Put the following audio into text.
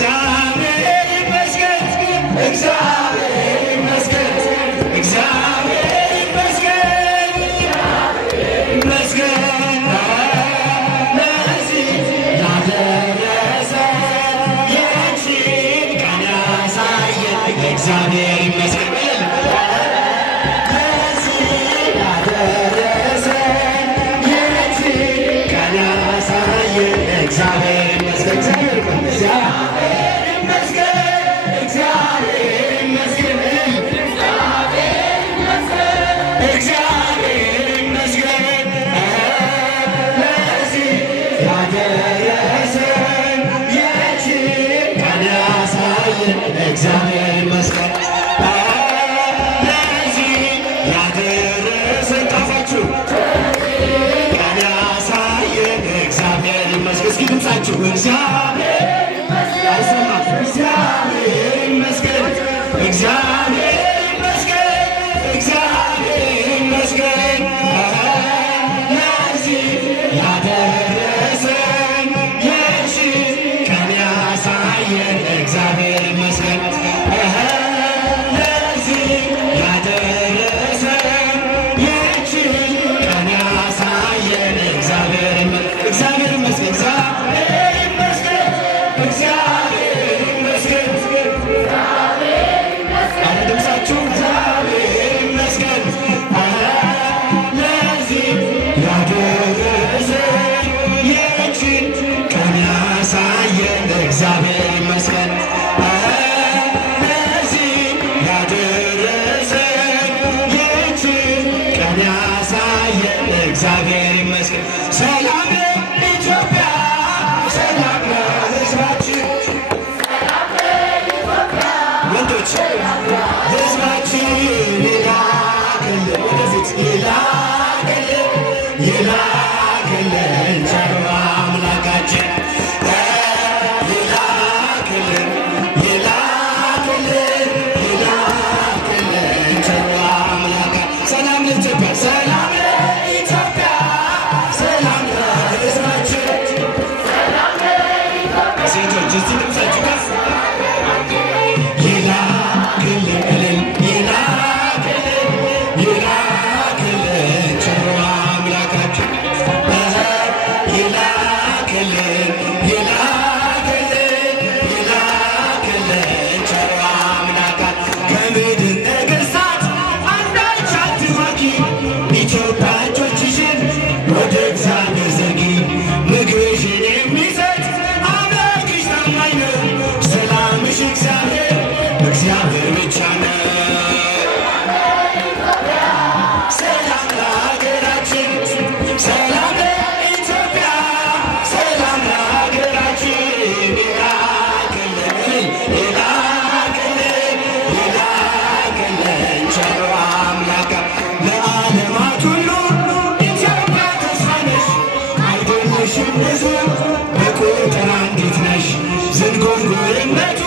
እግዚአብሔር ይመስገን እግዚአብሔር ይመስገን እግዚአብሔር ይመስገን ይመስገን ለዚህ ላደረሰን ይህችን ቀን ያሳየን እግዚአብሔር ይመስገን እግዚአብሔር ይመስገን እግዚአብሔር ይመስገን እግዚአብሔር ይመስገን ለዚህ ያደረሰን ይህችን ቀን ያሳየን እግዚአብሔር ይመስገን ለዚህ ያደረሰን ጣፋችሁ ቀን ያሳየን እግዚአብሔር ይመስገን። እስኪ ድምፃችሁ እግዚአብሔር አይሰማም። እግዚአብሔር ይመስገን እግዚአብሔር ይመስገን እግዚአብሔር ይመስገን ለዚህ ያደረሰን ይህችን ቀን ያሳየን እግዚአብሔር ይመስገን ለዚህ ያደረሰን ይህችን ቀን ያሳየን እግዚአብሔር ይመስገን እግዚአብሔር ይመስገን እግዚአብሔር ይመስገን አረ ድምፃችሁ እግዚአብሔር ይመስገን ለዚህ ያደረሰን ይህችን ቀን ያሳየን እግዚአብሔር ይመስገን ለዚህ ያደረሰን ይህችን ቀን ያሳየን እግዚአብሔር ይመስገን። ሰላም ኢትዮጵያ ሰላም ለሕዝባችን ወንዶች ሕዝባችን ይላክልን ወደፊት ይላክልን ቸሩ አምላካችን ይላክልን ቸሩ አምላካችን ሰላም ለኢትዮጵያ ሰላም ለኢትዮጵያ ሰላም ለሕዝባችን ሴቶች እስቲ ድምፃችሁ ከፍ ይላክልን ቸሩ አምላካችን ይላክልን ቸሩ አምላካችን ከምድር ነገሥታት አንዳች አትዋጊ ኢትዮጵያ እጆችሽን ወደ እግዚአብሔር ዘርጊ ምግብሽን የሚሰጥ አምላክሽ ታማኝ ነው ሰላምሽ እግዚአብሔር ብቻ ነው። ሰላም ለሀገራችን ሰላም ለኢትዮጵያ ሰላም ለሀገራችን ይላክልን ቸሩ አምላክ ለዓለማት ሁሉ ኢትዮጵያ ተስፋ ነሽ አይደለሽም ብዙ በቁጥር አንዲት ነሽ ዝንጉርጉርነቱ